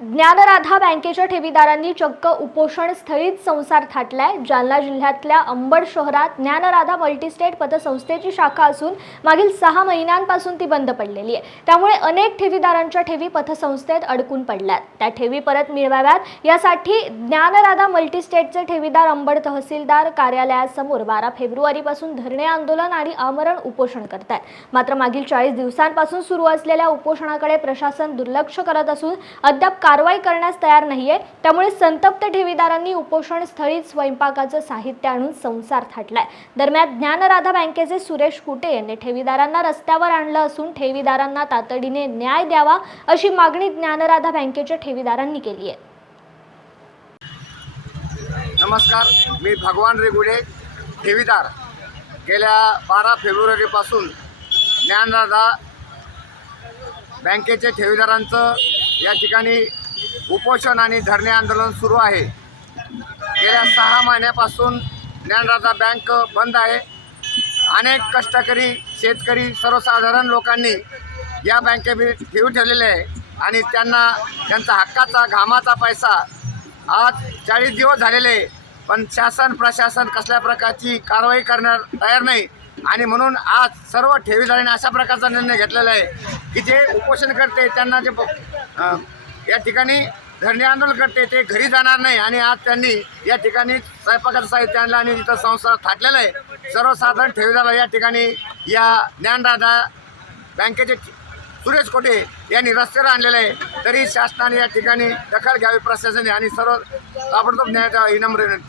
ज्ञानराधा बँकेच्या ठेवीदारांनी चक्क उपोषण स्थळीच संसार थाटलाय। जालना जिल्ह्यातल्या अंबड शहरात ज्ञानराधा मल्टीस्टेट पतसंस्थेची शाखा असून मागील 6 महिन्यांपासून ती बंद पडलेली आहे। त्यामुळे अनेक ठेवीदारांच्या ठेवी पतसंस्थेत अडकून पडल्यात। त्या ठेवी परत मिळवाव्यात यासाठी ज्ञानराधा मल्टीस्टेटचे ठेवीदार अंबड तहसीलदार कार्यालयासमोर 12 फेब्रुवारीपासून धरणे आंदोलन आणि आमरण उपोषण करतायत। मात्र मागील 40 दिवसांपासून सुरू असलेल्या उपोषणाकडे प्रशासन दुर्लक्ष करत असून अद्याप कारवाई करण्यास तयार नाहीये। त्यामुळे संतप्त ठेवीदारांनी उपोषण स्थळी स्वयंपाकाचं साहित्य आणून संसार थाटलाय। दरम्यान ज्ञानराधा बँकेचे सुरेश कुटे यांनी ठेवीदारांना रस्त्यावर आणलं असून ठेवीदारांना तातडीने न्याय द्यावा अशी मागणी ज्ञानराधा बँकेच्या ठेवीदारांनी केली आहे। नमस्कार, मी भगवान रेगुडे, ठेवीदार। गेल्या 12 फेब्रुवारीपासून ज्ञानराधा बँकेचे ठेवीदारांचं या ठिकाणी उपोषण आणि धरणे आंदोलन सुरू आहे। गेल्या 6 महिन्यापासून ज्ञानराधा बँक बंद आहे। अनेक कष्टकरी, शेतकरी, सर्वसाधारण लोकांनी या बँकेमध्ये ठेवी ठेवलेले आहे आणि त्यांना त्यांचा हक्काचा, घामाचा पैसा आज 40 दिवस झालेले, पण शासन प्रशासन कसल्या प्रकारची कारवाई करणार तयार नाही। आणि म्हणून आज सर्व ठेवीदारांनी अशा प्रकारचा निर्णय घेतलेला आहे की जे उपोषण करते त्यांना जे या ठिकाणी धरणे आंदोलन करते ते घरी जाणार नाही। आणि आज त्यांनी या ठिकाणी स्वयंपाकाचं साहित्य आणलं आणि इथं संसार थाटलेला आहे। सर्वसाधारण ठेवीदार या ठिकाणी या ज्ञानराधा बँकेचे सुरेश कोटे यांनी रस्त्यावर आणलेलं आहे। तरी शासनाने या ठिकाणी दखल घ्यावी प्रशासनाने आणि सर्व ताबडतोब न्याय द्यावा ही नम्र विनंती।